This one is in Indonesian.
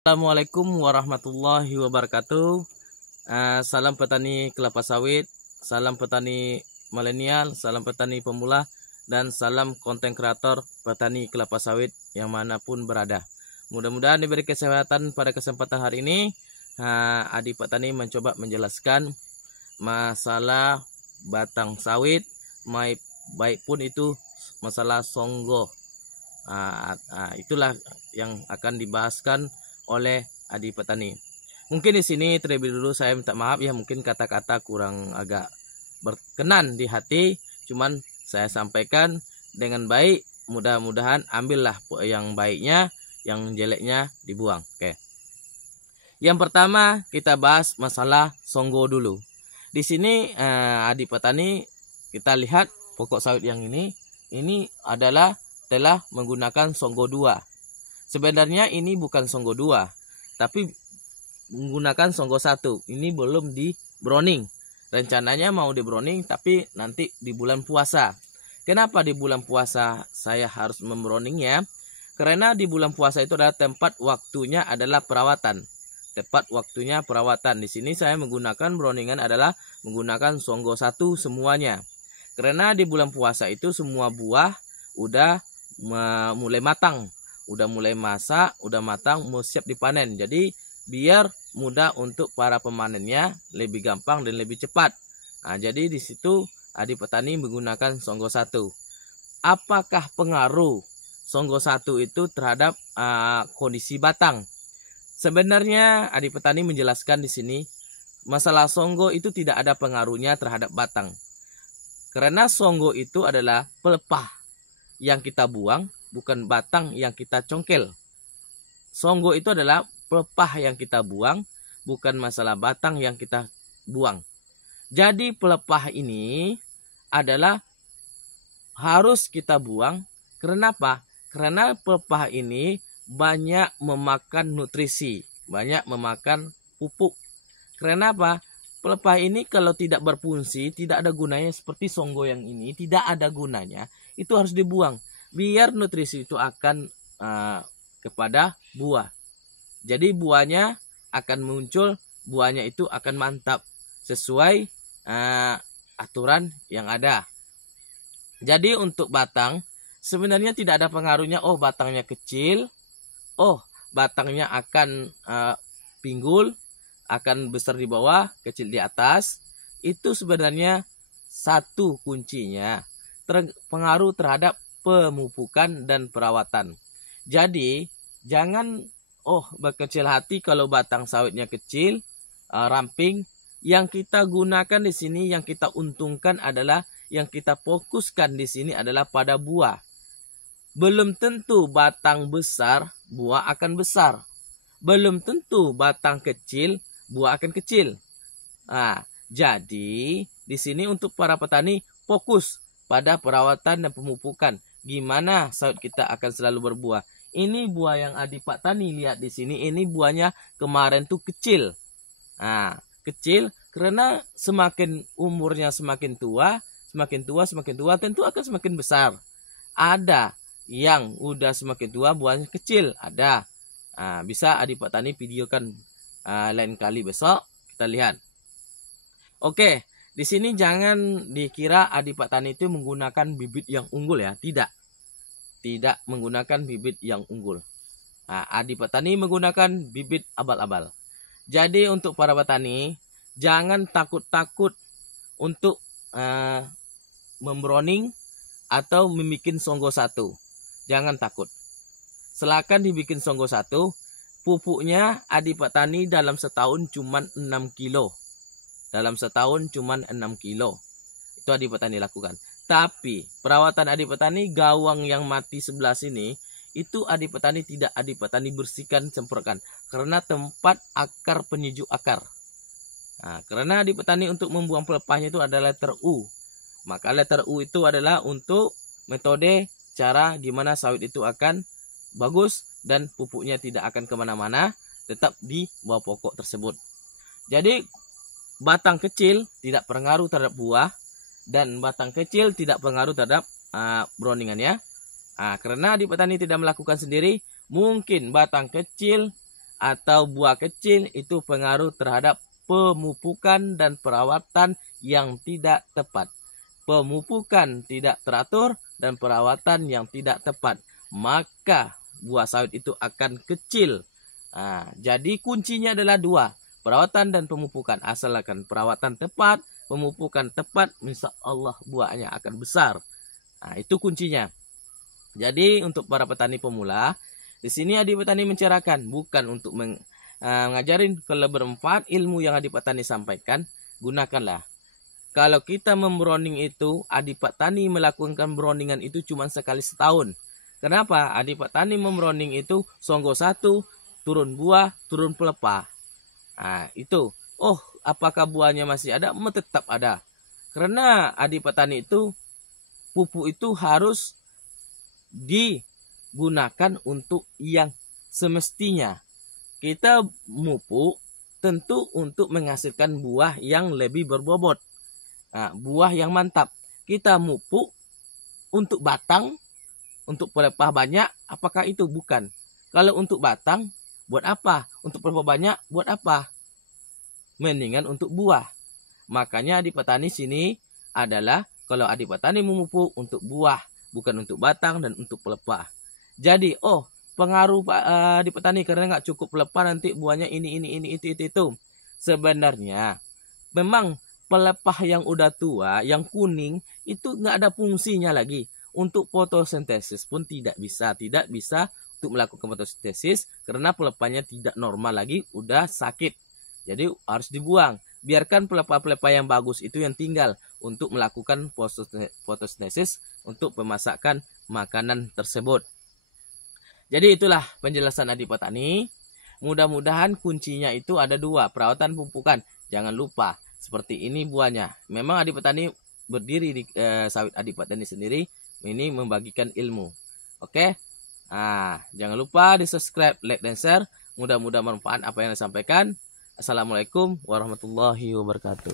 Assalamualaikum warahmatullahi wabarakatuh. Salam petani kelapa sawit, salam petani milenial, salam petani pemula, dan salam konten kreator petani kelapa sawit yang manapun berada. Mudah-mudahan diberi kesehatan pada kesempatan hari ini. Adik petani mencoba menjelaskan masalah batang sawit, baik pun itu masalah songgo. Itulah yang akan dibahaskan oleh adik petani. Mungkin di sini terlebih dulu saya minta maaf ya, mungkin kata-kata kurang agak berkenan di hati, cuman saya sampaikan dengan baik. Mudah-mudahan ambillah yang baiknya, yang jeleknya dibuang. Oke. Yang pertama kita bahas masalah songgo dulu. Di sini adik petani kita lihat pokok sawit yang ini adalah telah menggunakan songgo 2. Sebenarnya ini bukan songgo 2, tapi menggunakan songgo 1. Ini belum di browning. Rencananya mau di browning, tapi nanti di bulan puasa. Kenapa di bulan puasa saya harus membrowningnya? Karena di bulan puasa itu adalah tempat waktunya adalah perawatan. Tepat waktunya perawatan. Di sini saya menggunakan browningan adalah menggunakan songgo 1 semuanya. Karena di bulan puasa itu semua buah udah mulai matang. Udah mulai masak, udah matang, mau siap dipanen. Jadi biar mudah untuk para pemanennya, lebih gampang dan lebih cepat. Jadi di situ adik petani menggunakan songgo 1. Apakah pengaruh songgo 1 itu terhadap kondisi batang? Sebenarnya adik petani menjelaskan di sini masalah songgo itu tidak ada pengaruhnya terhadap batang. Karena songgo itu adalah pelepah yang kita buang, bukan batang yang kita congkel. Songgo itu adalah pelepah yang kita buang, bukan masalah batang yang kita buang. Jadi pelepah ini adalah harus kita buang. Kenapa? Karena pelepah ini banyak memakan nutrisi, banyak memakan pupuk. Kenapa? Pelepah ini kalau tidak berfungsi, tidak ada gunanya seperti songgo yang ini, tidak ada gunanya, itu harus dibuang. Biar nutrisi itu akan kepada buah. Jadi buahnya akan muncul, buahnya itu akan mantap sesuai aturan yang ada. Jadi untuk batang sebenarnya tidak ada pengaruhnya. Oh batangnya kecil, oh batangnya akan pinggul, akan besar di bawah, kecil di atas. Itu sebenarnya satu kuncinya pengaruh terhadap pemupukan dan perawatan. Jadi jangan berkecil hati kalau batang sawitnya kecil, ramping. Yang kita gunakan di sini, yang kita untungkan adalah, yang kita fokuskan di sini adalah pada buah. Belum tentu batang besar, buah akan besar. Belum tentu batang kecil, buah akan kecil. Jadi di sini untuk para petani fokus pada perawatan dan pemupukan. Gimana sawit kita akan selalu berbuah. Ini buah yang adik petani lihat di sini, ini buahnya kemarin tuh kecil. Kecil karena semakin umurnya semakin tua tentu akan semakin besar. Ada yang udah semakin tua buahnya kecil, ada. Bisa adik petani videokan lain kali besok kita lihat. Oke. Di sini jangan dikira adik petani itu menggunakan bibit yang unggul ya, tidak. Tidak menggunakan bibit yang unggul. Adik petani menggunakan bibit abal-abal. Jadi untuk para petani jangan takut-takut untuk membrowning atau membuat songgo 1. Jangan takut. Silakan dibikin songgo 1. Pupuknya adik petani dalam setahun cuma 6 kilo. Dalam setahun cuma 6 kilo. Itu adik petani lakukan. Tapi perawatan adik petani, gawang yang mati sebelah sini, itu adik petani tidak adik petani bersihkan, semprotkan. Karena tempat akar penyejuk akar. Karena adik petani untuk membuang pelepahnya itu adalah letter U. Maka letter U itu adalah untuk metode cara gimana sawit itu akan bagus dan pupuknya tidak akan kemana-mana, tetap di bawah pokok tersebut. Jadi batang kecil tidak pengaruh terhadap buah, dan batang kecil tidak pengaruh terhadap browningannya. Karena adik petani tidak melakukan sendiri, mungkin batang kecil atau buah kecil itu pengaruh terhadap pemupukan dan perawatan yang tidak tepat. Pemupukan tidak teratur dan perawatan yang tidak tepat, maka buah sawit itu akan kecil. Jadi kuncinya adalah dua, perawatan dan pemupukan. Asalkan perawatan tepat, pemupukan tepat, insya Allah buahnya akan besar. Itu kuncinya. Jadi untuk para petani pemula, di sini Adik Petani mencerahkan bukan untuk mengajarin. Kalau bermanfaat ilmu yang Adik Petani sampaikan, gunakanlah. Kalau kita membrowning itu, Adik Petani melakukan browningan itu cuma sekali setahun. Kenapa? Adik Petani membrowning itu songgo 1, turun buah, turun pelepah. Itu. Oh, apakah buahnya masih ada? Tetap ada. Karena Adik Petani itu, pupuk itu harus digunakan untuk yang semestinya. Kita mupuk tentu untuk menghasilkan buah yang lebih berbobot. Buah yang mantap. Kita mupuk untuk batang, untuk pelepah banyak, apakah itu? Bukan. Kalau untuk batang, buat apa? Untuk pelepah banyak, buat apa? Mendingan untuk buah. Makanya Adik Petani sini adalah kalau Adik Petani memupuk untuk buah, bukan untuk batang dan untuk pelepah. Jadi, pengaruh Adik Petani karena nggak cukup pelepah nanti buahnya ini itu. Sebenarnya, memang pelepah yang udah tua, yang kuning, itu nggak ada fungsinya lagi. Untuk fotosintesis pun tidak bisa untuk melakukan fotosintesis karena pelepahnya tidak normal lagi, udah sakit. Jadi harus dibuang. Biarkan pelepah-pelepah yang bagus itu yang tinggal untuk melakukan fotosintesis untuk pemasakan makanan tersebut. Jadi itulah penjelasan Adik Petani. Mudah-mudahan kuncinya itu ada dua, perawatan, pupukan. Jangan lupa. Seperti ini buahnya. Memang Adik Petani berdiri di sawit Adik Petani sendiri. Ini membagikan ilmu. Oke. Jangan lupa di subscribe, like, dan share. Mudah-mudahan bermanfaat apa yang disampaikan. Assalamualaikum warahmatullahi wabarakatuh.